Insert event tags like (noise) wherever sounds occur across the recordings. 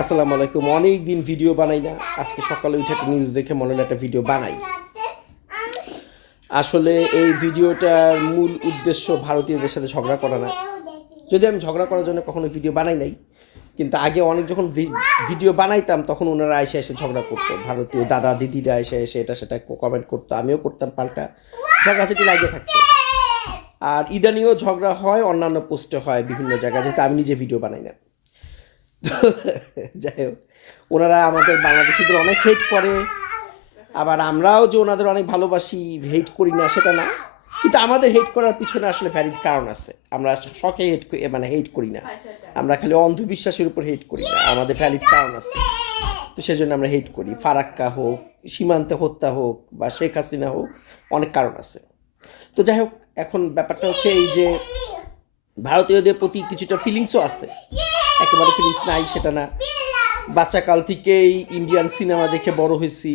আসসালামু আলাইকুম। অনেক দিন ভিডিও বানাই না। আজকে সকালে উঠে একটা নিউজ দেখে মনে হলো একটা ভিডিও বানাই। আসলে এই ভিডিওটার মূল উদ্দেশ্য ভারতীয়দের সাথে ঝগড়া করা না। যদি আমি ঝগড়া করার জন্য কখনো ভিডিও বানাই নাই, কিন্তু আগে অনেক যখন ভিডিও বানাইতাম, তখন ওনারা এসে এসে ঝগড়া করতো। ভারতীয় দাদা দিদিরা এসে এসে এটা সেটা কমেন্ট করতো। আমিও করতাম পাল্টা। ঝগড়াঝাটি লাগিয়ে থাকতো। আর ইদানিও ঝগড়া হয়, অন্যান্য পোস্টে হয় বিভিন্ন জায়গায়, যেহেতু আমি নিজে ভিডিও বানাই না। তো (laughs) যাই হোক ওনারা আমাদের বাংলাদেশিদের অনেক হেট করে আবার আমরাও যে ওনাদের অনেক ভালোবাসি হেট করি না সেটা না। কিন্তু আমাদের হেট করার পিছনে আসলে ভ্যালিড কারণ আছে। আমরা শখে হেট মানে হেট করি না। আমরা খালি অন্ধবিশ্বাসের উপর হেট করি না। আমাদের ভ্যালিড কারণ আছে। তো সেজন্য আমরা হেট করি। ফারাক্কা হোক সীমান্তে হত্যা হোক বা শেখ হাসিনা হোক অনেক কারণ আছে। তো যাই হোক এখন ব্যাপারটা হচ্ছে এই যে ভারতীয়দের প্রতি কিছুটা ফিলিংসও আছে। একেবারে ফিলিংস নাই, সেটা না। বাচ্চাকাল থেকেই ইন্ডিয়ান সিনেমা দেখে বড় হয়েছি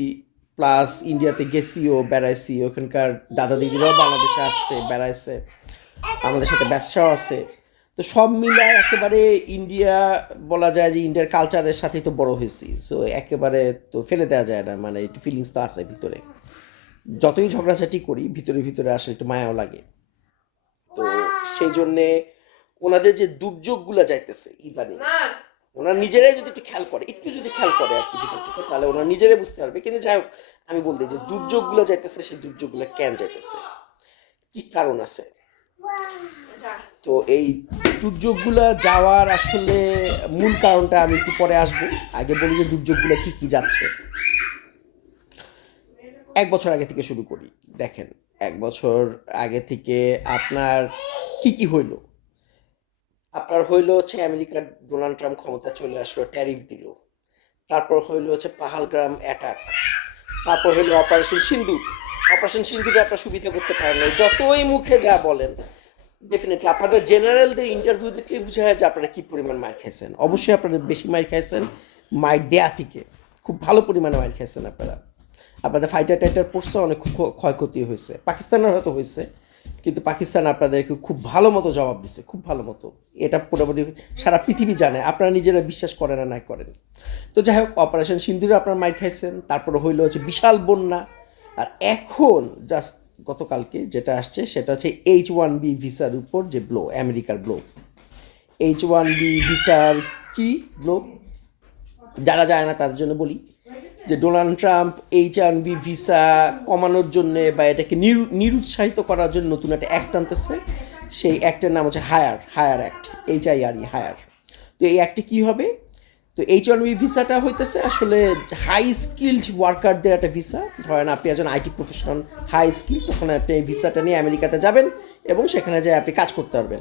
প্লাস ইন্ডিয়াতে গেছিও, বেড়াইছি, ওখানকার দাদা দিদিরাও বাংলাদেশে আসছে, বেড়াইছে, আমাদের সাথে ব্যবসাও আছে। তো সব মিলায় একেবারে ইন্ডিয়া বলা যায় যে ইন্ডিয়ার কালচারের সাথেই তো বড় হয়েছি। সো একেবারে তো ফেলে দেওয়া যায় না মানে একটু ফিলিংস তো আছে ভিতরে। যতই ঝগড়াঝাটি করি, ভিতরে ভিতরে আসলে একটু মায়াও লাগে। তো সেই জন্যে ওনাদের যে দুর্যোগগুলো যাইতেছে ইদানিং ওনারা নিজেরাই যদি একটু খেয়াল করে একটু যদি খেয়াল করে আর কি থেকে তাহলে ওনারা নিজেরাই বুঝতে পারবে। কিন্তু যাই হোক আমি বলতে যে দুর্যোগগুলো যাইতেছে সেই দুর্যোগগুলো কেন যাইতেছে? কি কারণ আছে? তো এই দুর্যোগগুলো যাওয়ার আসলে মূল কারণটা আমি একটু পরে আসব। আগে বলি যে দুর্যোগগুলো কি কি যাচ্ছে। এক বছর আগে থেকে শুরু করি। দেখেন এক বছর আগে থেকে আপনার কি কি হইল? আপনার হইল হচ্ছে আমেরিকার ডোনাল্ড ট্রাম্প ক্ষমতা চলে আসলো, ট্যারিফ দিল। তারপর হইল হচ্ছে পাহালগ্রাম অ্যাটাক তারপর হইল অপারেশন সিন্দুর। অপারেশন সিন্দুরে আপনার সুবিধা করতে পারেন না যতই মুখে যা বলেন ডেফিনেটলি আপনাদের জেনারেলদের ইন্টারভিউ দেখলে বোঝা যায় যে আপনারা কী পরিমাণ মার খাইছেন। অবশ্যই আপনারা বেশি মার খাইছেন মার দেয়া থেকে। খুব ভালো পরিমাণে মার খাইছেন আপনারা। আপনাদের ফাইটার টাইটার পড়ছে অনেক ক্ষ- ক্ষয়ক্ষতি হয়েছে। পাকিস্তানের হয়তো হয়েছে। কিন্তু পাকিস্তান আপনাদেরকে খুব ভালো মতো জবাব দিচ্ছে খুব ভালো মতো। এটা মোটামুটি সারা পৃথিবী জানে, আপনারা নিজেরা বিশ্বাস করেন না করেন। তো যাই হোক অপারেশন সিন্দুরে আপনারা মাইর খাইছেন, তারপরে হইল হচ্ছে বিশাল বন্যা। আর এখন জাস্ট গতকালকে যেটা আসছে, সেটা হচ্ছে এইচ ওয়ান বি ভিসার উপর যে ব্লো আমেরিকার ব্লো এইচ ওয়ান বি ভিসার কি ব্লো যারা যায় না তাদের জন্য বলি। যে Donald Trump, H R B visa কমানোর জন্য বা এটাকে নিরু- নিরুৎসাহিত করার জন্য নতুন একটা অ্যাক্ট আনতেছে, সেই অ্যাক্টের নাম হচ্ছে hire hire act H I R E hire তো এই অ্যাক্টে কী হবে? তো এইচ ওয়ান বি ভিসাটা হইতেছে আসলে হাই স্কিল্ড ওয়ার্কারদের একটা ভিসা। ধরেন আপনি একজন আইটি প্রফেশনাল হাই স্কিল তখন আপনি এই ভিসাটা নিয়ে আমেরিকাতে যাবেন এবং সেখানে যেয়ে আপনি কাজ করতে পারবেন।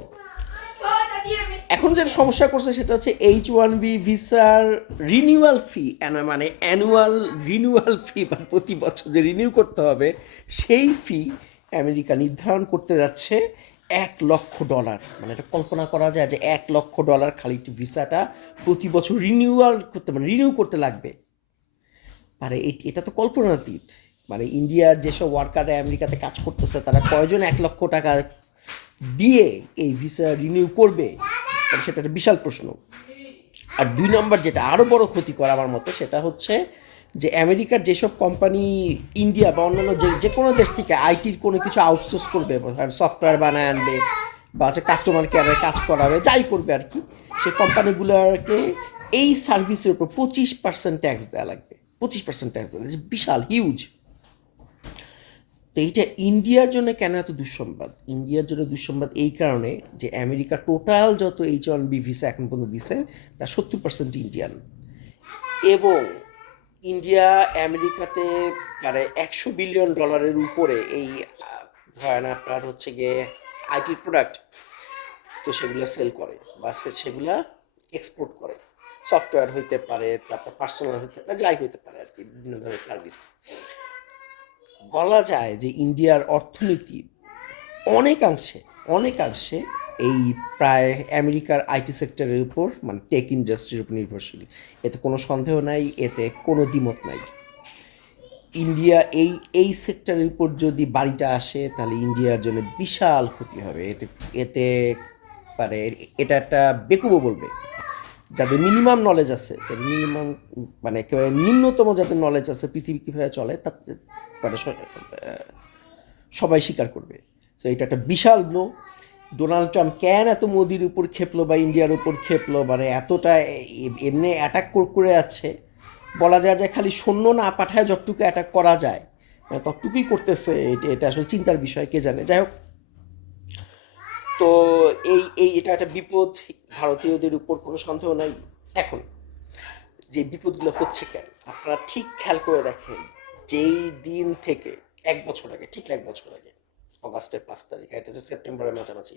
এখন যে সমস্যা করছে সেটা হচ্ছে এইচ ওয়ান বি ভিসার রিনিউয়াল ফি মানে অ্যানুয়াল রিনিউয়াল ফি বা প্রতি বছর যে রিনিউ করতে হবে, সেই ফি আমেরিকা নির্ধারণ করতে যাচ্ছে এক লক্ষ ডলার মানে এটা কল্পনা করা যায় যে এক লক্ষ ডলার খালি ভিসাটা প্রতি বছর রিনিউয়াল করতে মানে রিনিউ করতে লাগবে। মানে এটা তো কল্পনাতীত। মানে ইন্ডিয়ার যেসব ওয়ার্কাররা আমেরিকাতে কাজ করতেছে, তারা কয়জন এক লক্ষ টাকা দিয়ে এই ভিসা রিনিউ করবে সেটা একটা বিশাল প্রশ্ন আর দুই নম্বর যেটা আরও বড় ক্ষতিকর আমার মতে, সেটা হচ্ছে যে আমেরিকার যেসব কোম্পানি ইন্ডিয়া বা অন্যান্য যে যে কোনো দেশ থেকে আইটির কোনো কিছু আউটসোর্স করবে সফটওয়্যার বানায় আনবে বা হচ্ছে কাস্টমার কেয়ারে কাজ করাবে, যাই করবে আর কি সেই কোম্পানিগুলোকে এই সার্ভিসের উপর পঁচিশ পার্সেন্ট ট্যাক্স দেওয়া লাগবে পঁচিশ পার্সেন্ট ট্যাক্স দেওয়া। বিশাল হিউজ তো এইটা ইন্ডিয়ার জন্য কেন এত দুঃসংবাদ? ইন্ডিয়ার জন্য দুঃসংবাদ এই কারণে যে আমেরিকা টোটাল যত এইচ ওয়ান বি ভিসা এখন পর্যন্ত দিছে, তার সত্তর পার্সেন্ট ইন্ডিয়ান এবং ইন্ডিয়া আমেরিকাতে মানে একশো বিলিয়ন ডলারের উপরে এই ধরেন আপনার হচ্ছে গিয়ে আইটির প্রোডাক্ট তো সেগুলো সেল করে বা সেগুলা এক্সপোর্ট করে। সফটওয়্যার হইতে পারে, তারপর পার্সোনাল হইতে পারে, যাই হইতে পারে আর কি, বিভিন্ন ধরনের সার্ভিস বলা যায় যে ইন্ডিয়ার অর্থনীতি অনেকাংশে অনেকাংশে এই প্রায় আমেরিকার আইটি সেক্টরের উপর মানে টেক ইন্ডাস্ট্রির উপর নির্ভরশীল। এতে কোনো সন্দেহ নাই, এতে কোনো দ্বিমত নাই। ইন্ডিয়া এই এই সেক্টরের উপর যদি বাড়িটা আসে, তাহলে ইন্ডিয়ার জন্য বিশাল ক্ষতি হবে। এতে এতে মানে এটা একটা বেকুবও বলবে। যাদের মিনিমাম নলেজ আছে, যাদের মিনিমাম মানে একেবারে নিম্নতম যাদের নলেজ আছে, পৃথিবী কীভাবে চলে তাদের মানে সবাই স্বীকার করবে। তো এটা একটা বিশাল ব্লো ডোনাল্ড ট্রাম্প কেন এত মোদির উপর খেপলো বা ইন্ডিয়ার উপর খেপলো? মানে এতটা এমনি অ্যাটাক করে আছে। বলা যায় যে খালি সৈন্য না পাঠায় যতটুকু অ্যাটাক করা যায়। মানে ততটুকুই করতেছে এটা আসলে চিন্তার বিষয়, কে জানে? যাই হোক তো এই এই এটা একটা বিপদ, ভারতীয়দের উপর কোনো সন্দেহ নাই। এখন, যে বিপদগুলো হচ্ছে কেন? আপনারা ঠিক খেয়াল করে দেখেন, যেই দিন থেকে, এক বছর আগে, ঠিক এক বছর আগে, অগাস্টের পাঁচ তারিখ, এটা হচ্ছে সেপ্টেম্বরের মাঝামাঝি,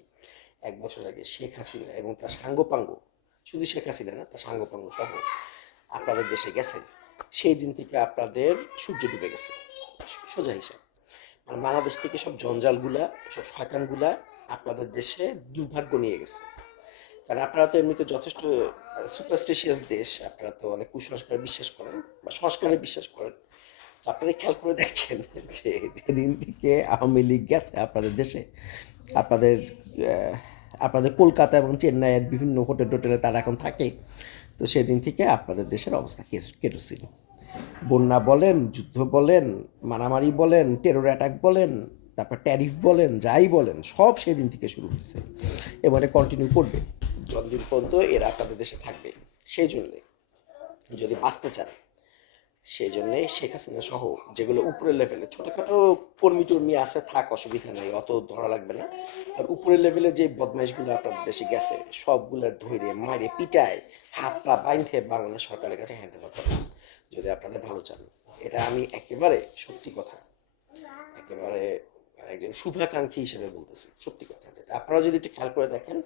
এক বছর আগে শেখ হাসিনা এবং তার সাঙ্গপাঙ্গ, শুধু শেখ হাসিনা না, তার সাঙ্গপাঙ্গ সহ আপনাদের দেশে গেছে। সেই দিন থেকে আপনাদের সূর্য ডুবে গেছে, সোজা হিসাব। মানে বাংলাদেশ থেকে সব জঞ্জালগুলা, সব শয়তানগুলা আপনাদের দেশে দুর্ভাগ্য নিয়ে গেছে। কারণ আপনারা তো এমনিতে যথেষ্ট সুপারস্টিশিয়াস দেশ, আপনারা তো অনেক কুসংস্কারে বিশ্বাস করেন বা সংস্কারে বিশ্বাস করেন। তো আপনারা খেয়াল করে দেখেন যে যেদিন থেকে আওয়ামী লীগ গেছে আপনাদের দেশে, আপনাদের আপনাদের কলকাতা এবং চেন্নাইয়ের বিভিন্ন হোটেল টোটেলে তারা এখন থাকে, তো সেদিন থেকে আপনাদের দেশের অবস্থা কেটোসিন বন্যা বলেন, যুদ্ধ বলেন, মারামারি বলেন টেরোর অ্যাটাক বলেন তারপর ট্যারিফ বলেন, যাই বলেন, সব সেদিন থেকে শুরু হয়েছে। এবারে কন্টিনিউ করবে। যতদিন পর্যন্ত এরা আপনাদের দেশে থাকবে সেই জন্যে যদি বাঁচতে চান সেই জন্যে শেখ হাসিনা সহ যেগুলো উপরের লেভেলে ছোটোখাটো কর্মী টর্মী আছে, থাক, অসুবিধা নেই, অত ধরা লাগবে না। আর উপরের লেভেলে যে বদমাইশগুলো আপনাদের দেশে গেছে, সবগুলোর ধরে মারে পিটায়, হাত পা বাইন্ধে বাংলাদেশ সরকারের কাছে হ্যান্ডেল করেন যদি আপনাদের ভালো চান, এটা আমি একেবারে সত্যি কথা। একেবারে একজন শুভাকাঙ্ক্ষী হিসেবে বলতেছি সত্যি কথা যেটা। আপনারা যদি একটু খেয়াল করে দেখেন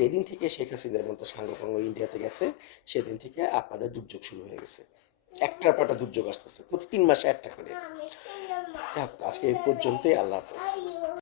যেদিন থেকে শেখ হাসিনার এবং তার সাঙ্গপাঙ্গ ইন্ডিয়াতে গেছে, সেদিন থেকে আপনাদের দুর্যোগ শুরু হয়ে গেছে। একটার পরটা দুর্যোগ আসতেছে, প্রতি তিন মাসে একটা করে। আজকে এই পর্যন্তই, আল্লাহ হাফেজ।